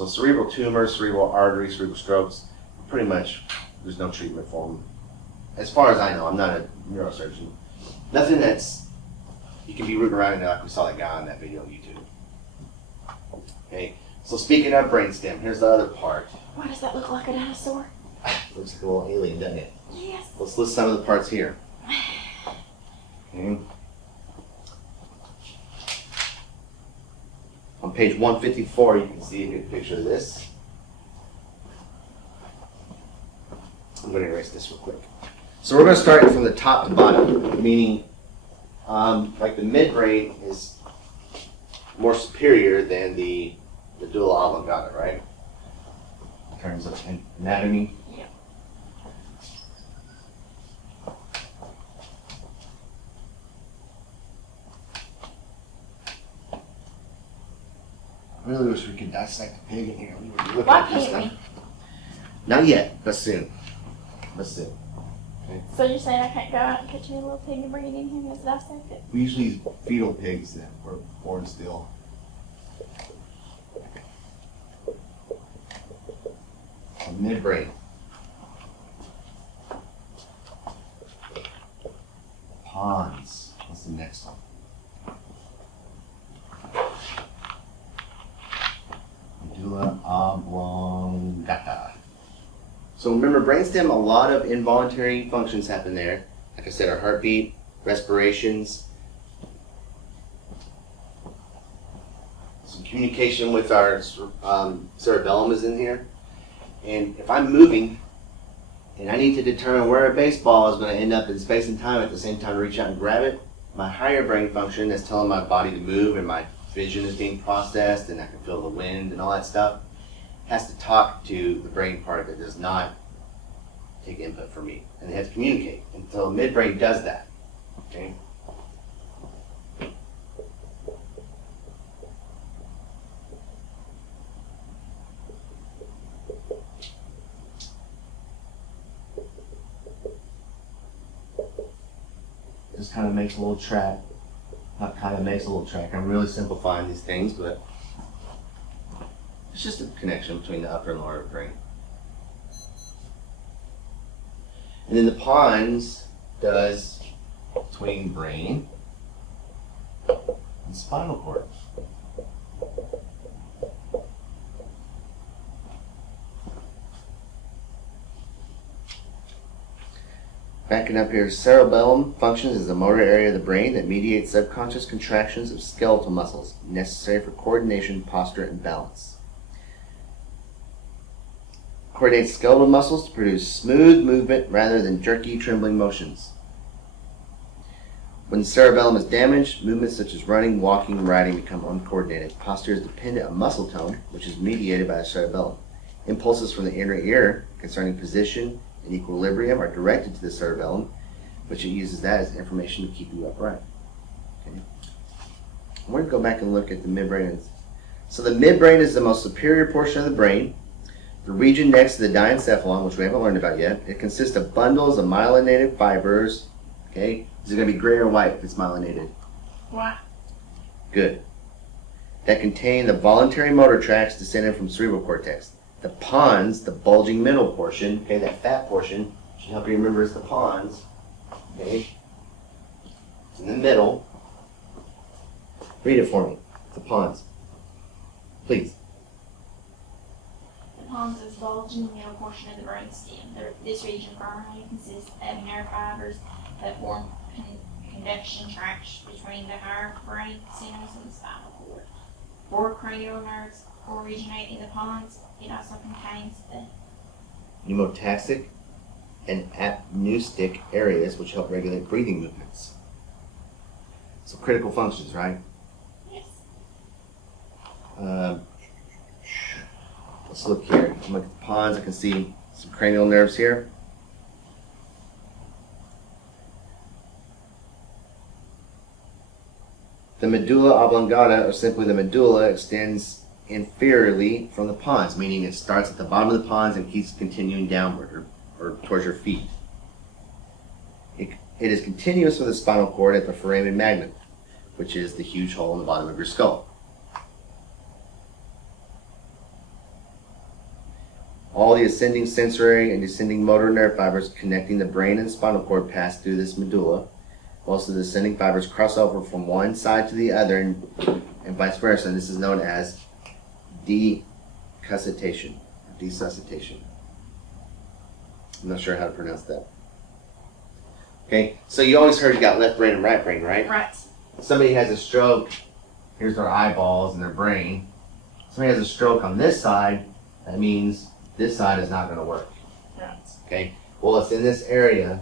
So cerebral tumors, cerebral arteries, cerebral strokes, pretty much there's no treatment for them. As far as I know, I'm not a neurosurgeon. Nothing that's, you can be rooting around in it like we saw that guy on that video on YouTube. Okay, so speaking of brainstem, here's the other part. Why does that look like a dinosaur? Looks like a little alien, doesn't it? Yes. Let's list some of the parts here. Okay. On page 154, you can see a good picture of this. I'm going to erase this real quick. So we're going to start from the top to bottom, meaning like the midbrain is more superior than the medulla oblongata, right? In terms of anatomy. Yeah. I really wish we could dissect the pig in here. We would be looking Why at this can't stuff. we? Not yet, but soon. But soon. So you're saying I can't go out and catch me a little pig and bring it in here and dissect it? We usually use fetal pigs that were born still. Midbrain. Pons. What's the next one? Medulla oblongata. So remember, brainstem, a lot of involuntary functions happen there. Like I said, our heartbeat, respirations, some communication with our cerebellum is in here. And if I'm moving and I need to determine where a baseball is going to end up in space and time at the same time to reach out and grab it, my higher brain function that's telling my body to move and my vision is being processed and I can feel the wind and all that stuff has to talk to the brain part that does not take input from me. And they have to communicate. And so midbrain does that. Okay? Just kind of makes a little track. Not kind of makes a little track. I'm really simplifying these things, but it's just a connection between the upper and lower brain. And then the pons does between brain and spinal cord. Backing up here, cerebellum functions as a motor area of the brain that mediates subconscious contractions of skeletal muscles necessary for coordination, posture, and balance. Coordinates skeletal muscles to produce smooth movement rather than jerky, trembling motions. When the cerebellum is damaged, movements such as running, walking, and riding become uncoordinated. Posture is dependent on muscle tone, which is mediated by the cerebellum. Impulses from the inner ear concerning position and equilibrium are directed to the cerebellum, which it uses that as information to keep you upright. Okay. We're going to go back and look at the midbrain. So the midbrain is the most superior portion of the brain. The region next to the diencephalon, which we haven't learned about yet, it consists of bundles of myelinated fibers. Okay, is it going to be gray or white if it's myelinated? Why? Good. That contain the voluntary motor tracts descending from cerebral cortex. The pons, the bulging middle portion, okay, that fat portion, should help you remember it's the pons. Okay, it's in the middle. Read it for me. The pons, please. The pons is bulging middle portion of the brainstem. This region primarily consists of nerve fibers that form conduction tracts between the higher brain centers and the spinal cord. 4 cranial nerves originate in the pons. It also contains the Pneumotaxic and apneustic areas which help regulate breathing movements. So critical functions, right? yes. Let's look here. I'm looking at the pons. I can see some cranial nerves here. The medulla oblongata, or simply the medulla, extends inferiorly from the pons, meaning it starts at the bottom of the pons and keeps continuing downward or towards your feet. It is continuous with the spinal cord at the foramen magnum, which is the huge hole in the bottom of your skull. All the ascending sensory and descending motor nerve fibers connecting the brain and spinal cord pass through this medulla. Most of the ascending fibers cross over from one side to the other and vice versa. And this is known as decussitation. Desuscitation. I'm not sure how to pronounce that. Okay, so you always heard you got left brain and right brain, right? Right. Somebody has a stroke. Here's their eyeballs and their brain. Somebody has a stroke on this side. That means this side is not going to work. Right. Okay. Well, it's in this area,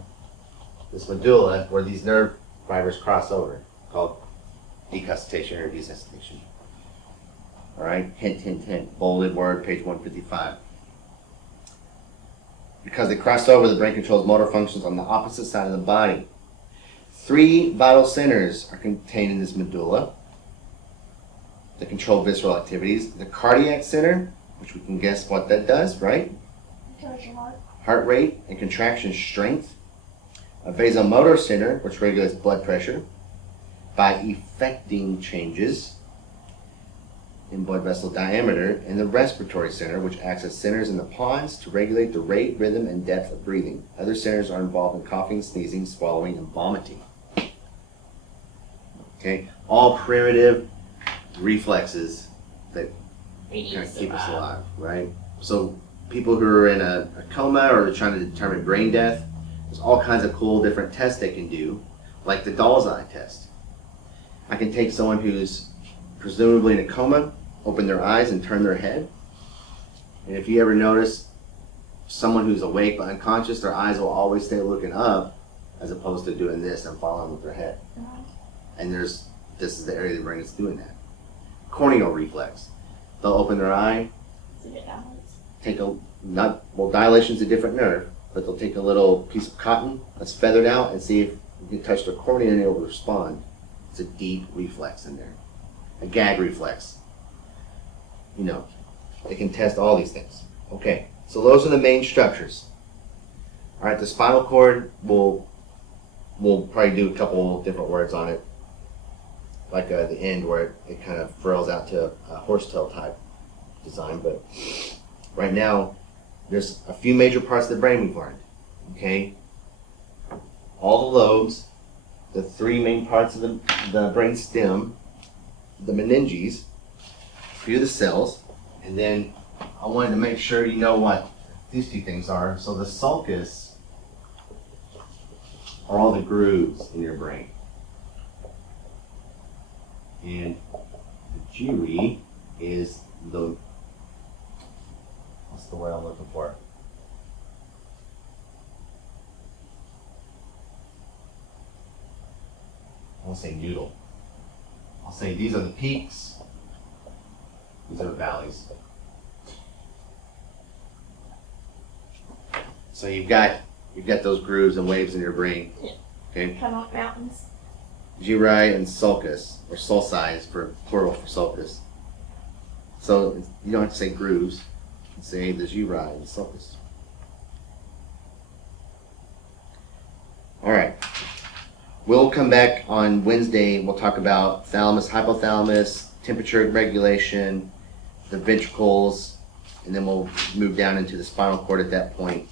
this medulla, where these nerve fibers cross over, called decussitation or desuscitation. All right. Hint, hint, hint. Bolded word, page 155. Because they crossed over, the brain controls motor functions on the opposite side of the body. 3 vital centers are contained in this medulla that control visceral activities. The cardiac center, which we can guess what that does, right? Controls your heart. Heart rate and contraction strength. A vasomotor center, which regulates blood pressure by effecting changes in blood vessel diameter, and the respiratory center, which acts as centers in the pons to regulate the rate, rhythm, and depth of breathing. Other centers are involved in coughing, sneezing, swallowing, and vomiting. Okay, all primitive reflexes that kind of keep us alive, right? So people who are in a coma or trying to determine brain death, there's all kinds of cool different tests they can do, like the doll's eye test. I can take someone who's presumably in a coma, open their eyes and turn their head. And if you ever notice someone who's awake but unconscious, their eyes will always stay looking up as opposed to doing this and following with their head. And this is the area of the brain that's doing that. Corneal reflex. They'll open their eye, take dilation's a different nerve, but they'll take a little piece of cotton that's feathered out and see if you can touch the cornea and it will respond. It's a deep reflex in there. A gag reflex. You know, they can test all these things. Okay, so those are the main structures. All right, the spinal cord, we'll probably do a couple different words on it, like the end where it kind of furls out to a horsetail type design. But right now, there's a few major parts of the brain we've learned. Okay, all the lobes, the 3 main parts of the brain stem, the meninges, a few of the cells, and then I wanted to make sure you know what these 2 things are. So the sulcus are all the grooves in your brain. And the gyri is what's the word I'm looking for? I won't say noodle. I'll say these are the peaks, these are the valleys. So you've got those grooves and waves in your brain. Yeah. Okay. Kind of like mountains. Gyri and sulcus, or sulci is for plural for sulcus. So you don't have to say grooves. You can say the gyri and the sulcus. All right. We'll come back on Wednesday. We'll talk about thalamus, hypothalamus, temperature regulation, the ventricles, and then we'll move down into the spinal cord at that point.